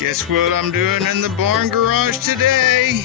Guess what I'm doing in the barn garage today?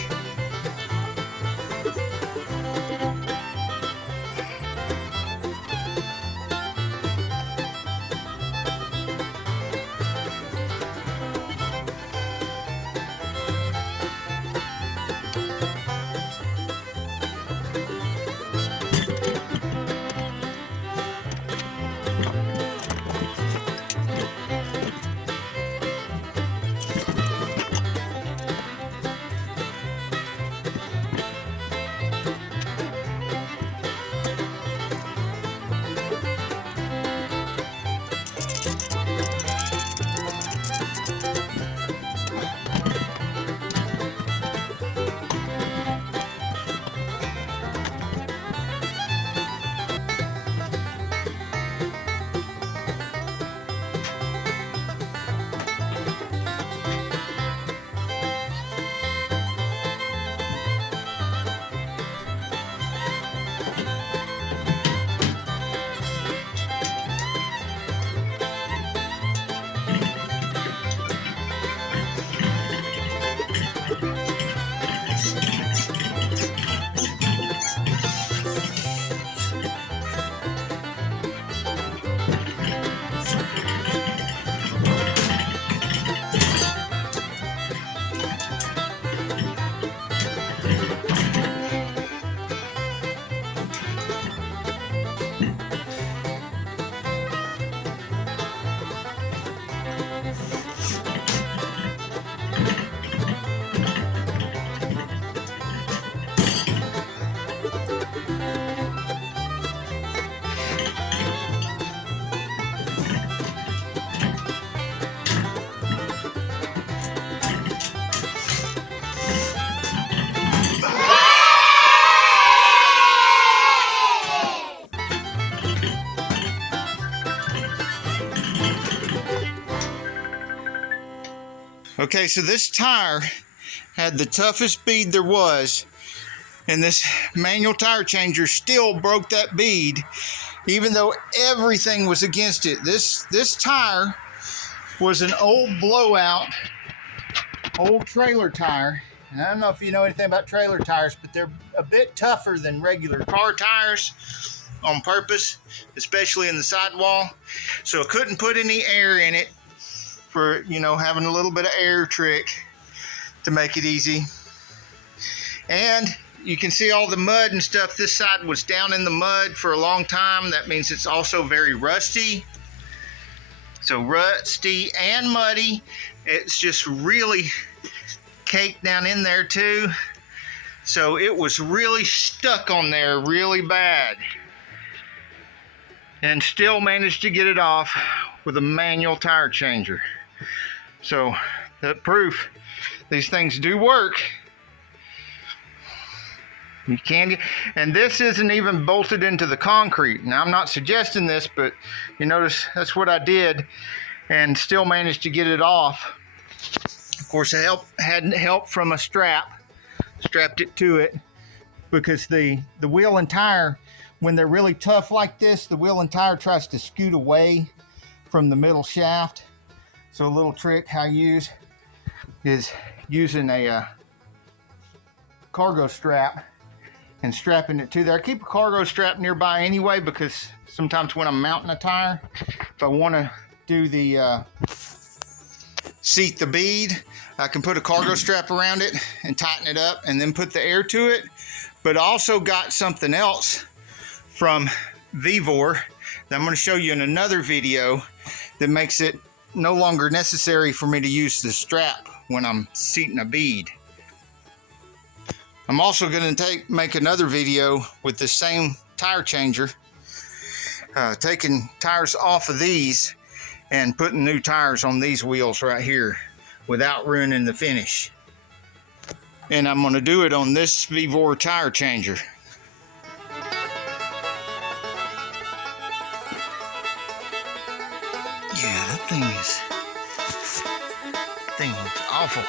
Okay, so this tire had the toughest bead there was, and this manual tire changer still broke that bead, even though everything was against it. This tire was an old blowout, old trailer tire. And I don't know if you know anything about trailer tires, but they're a bit tougher than regular car tires on purpose, especially in the sidewall. So I couldn't put any air in it for, you know, having a little bit of air trick to make it easy. And you can see all the mud and stuff. This side was down in the mud for a long time. That means it's also very rusty. So rusty and muddy. It's just really caked down in there too. So it was really stuck on there really bad. And still managed to get it off with a manual tire changer. So that proof these things do work. You can get, and this isn't even bolted into the concrete. Now I'm not suggesting this, but you notice that's what I did and still managed to get it off. Of course, I had help from a strap, strapped it to it, because the wheel and tire, when they're really tough like this, the wheel and tire tries to scoot away from the middle shaft. So a little trick I use is using a cargo strap and strapping it to there. I keep a cargo strap nearby anyway, because sometimes when I'm mounting a tire, if I want to do the seat the bead, I can put a cargo strap around it and tighten it up and then put the air to it. But I also got something else from Vevor that I'm going to show you in another video that makes it no longer necessary for me to use the strap when I'm seating a bead. I'm also going to make another video with the same tire changer, taking tires off of these and putting new tires on these wheels right here without ruining the finish. And I'm going to do it on this Vevor tire changer. Yeah, that thing looks awful.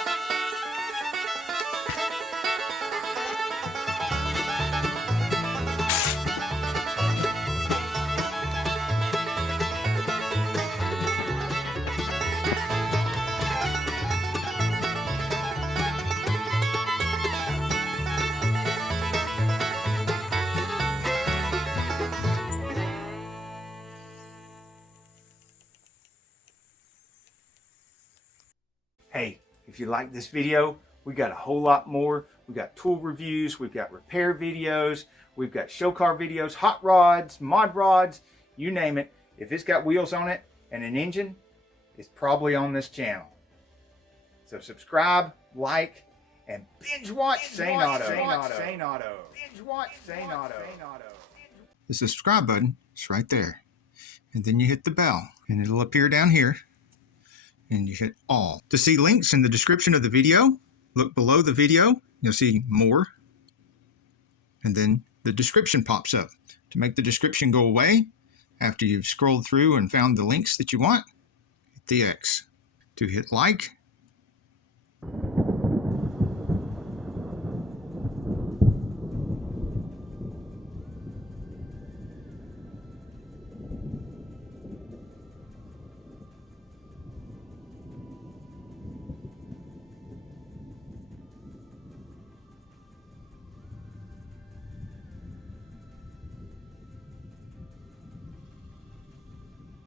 Hey, if you like this video, we got a whole lot more. We got tool reviews, we've got repair videos, we've got show car videos, hot rods, mod rods, you name it. If it's got wheels on it and an engine, it's probably on this channel. So subscribe, like, and binge watch Saneauto. Binge watch Saneauto. The subscribe button is right there. And then you hit the bell, and it'll appear down here. And you hit all. To see links in the description of the video, look below the video. You'll see more. And then the description pops up. To make the description go away, after you've scrolled through and found the links that you want, hit the X. To hit like